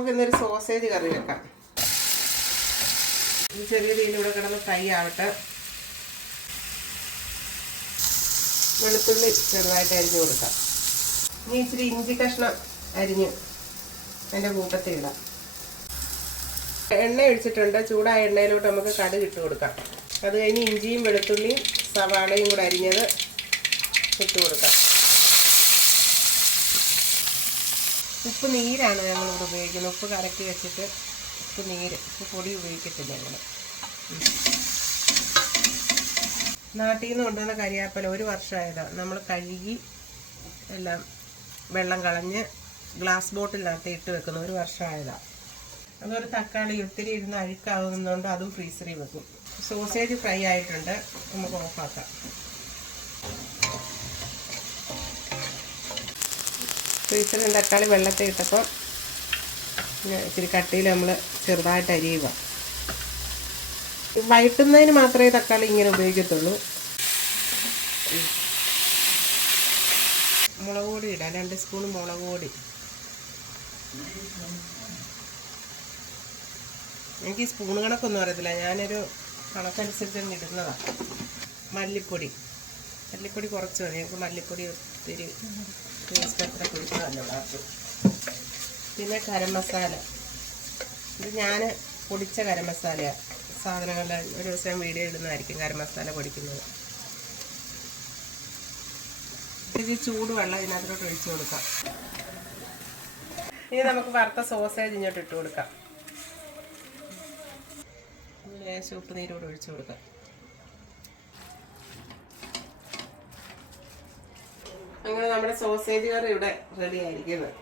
നമുക്ക് ഇന്നൊരു സോസേജ് കറി വെക്കാം. ചെറിയ രീതിയിലൂടെ കിടന്ന് ഫ്രൈ ആവട്ടെ. വെളുത്തുള്ളി ചെറുതായിട്ട് അരിഞ്ഞു കൊടുക്കാം. ഇനി ഇച്ചിരി ഇഞ്ചി കഷ്ണം അരിഞ്ഞ് അതിൻ്റെ കൂട്ടത്തിൽ ഇടാം. എണ്ണ ഒഴിച്ചിട്ടുണ്ട്. ചൂടായ എണ്ണയിലോട്ട് നമുക്ക് കടുക് ഇട്ട് കൊടുക്കാം. അത് കഴിഞ്ഞ് ഇഞ്ചിയും വെളുത്തുള്ളിയും സവാളയും കൂടെ അരിഞ്ഞത് ഇട്ട് കൊടുക്കാം. ഉപ്പ് നീരാണ് ഞങ്ങളിവിടെ ഉപയോഗിക്കുന്നത്. ഉപ്പ് കലക്കി വെച്ചിട്ട് ഉപ്പ് നീര്, ഉപ്പ് പൊടി ഉപയോഗിക്കത്തില്ല ഞങ്ങൾ. നാട്ടിൽ നിന്ന് കൊണ്ടുവന്ന കരിയാപ്പല 1 വർഷമായതാണ്. നമ്മൾ കഴുകി എല്ലാം വെള്ളം കളഞ്ഞ് ഗ്ലാസ് ബോട്ടിലിനകത്ത് ഇട്ട് വെക്കുന്നു. 1 വർഷമായതാണ്. അതൊരു തക്കാളി ഒത്തിരി ഇരുന്ന് അഴുക്കാവുന്നതുകൊണ്ട് അതും ഫ്രീസറിൽ വെക്കും. സോസേജ് ഫ്രൈ ആയിട്ടുണ്ട്. നമുക്ക് ഓഫാക്കാം. ഫ്രീസറിൽ തക്കാളി വെള്ളത്തിൽ ഇട്ടപ്പോൾ ഇച്ചിരി കട്ടിയിൽ നമ്മൾ ചെറുതായിട്ട് അരിയുക. വഴറ്റുന്നതിന് മാത്രമേ തക്കാളി ഇങ്ങനെ ഉപയോഗിക്കത്തുള്ളൂ. മുളക് പൊടി ഇടാം. 2 സ്പൂൺ മുളക് പൊടി. എനിക്ക് സ്പൂൺ കണക്കൊന്നും അറിയത്തില്ല. ഞാനൊരു കണക്കനുസരിച്ച് ഇടുന്നതാണ്. മല്ലിപ്പൊടി കുറച്ച് മതി. ഞങ്ങൾക്ക് മല്ലിപ്പൊടി ഒത്തിരി ടേസ്റ്റ് അത്ര പിടിച്ചതല്ല. പിന്നെ ഗരം മസാല. ഇത് ഞാൻ പൊടിച്ച ഗരം മസാലയാണ്. സാധനങ്ങളുടെ ഒരു ദിവസം വീഡിയോ ഇടുന്നതായിരിക്കും ഗരം മസാല പൊടിക്കുന്നത്. ഇത് ചൂടുവെള്ളം ഇതിനകത്തോട്ട് ഒഴിച്ചു കൊടുക്കാം. ഇനി നമുക്ക് വറുത്ത സോസേജ് ഇങ്ങോട്ട് ഇട്ട് കൊടുക്കാം. ലേശം ഉപ്പ് നീരോട് ഒഴിച്ചു കൊടുക്കാം. അങ്ങനെ നമ്മുടെ സോസേജ് കറി ഇവിടെ റെഡി ആയിരിക്കുന്നത്.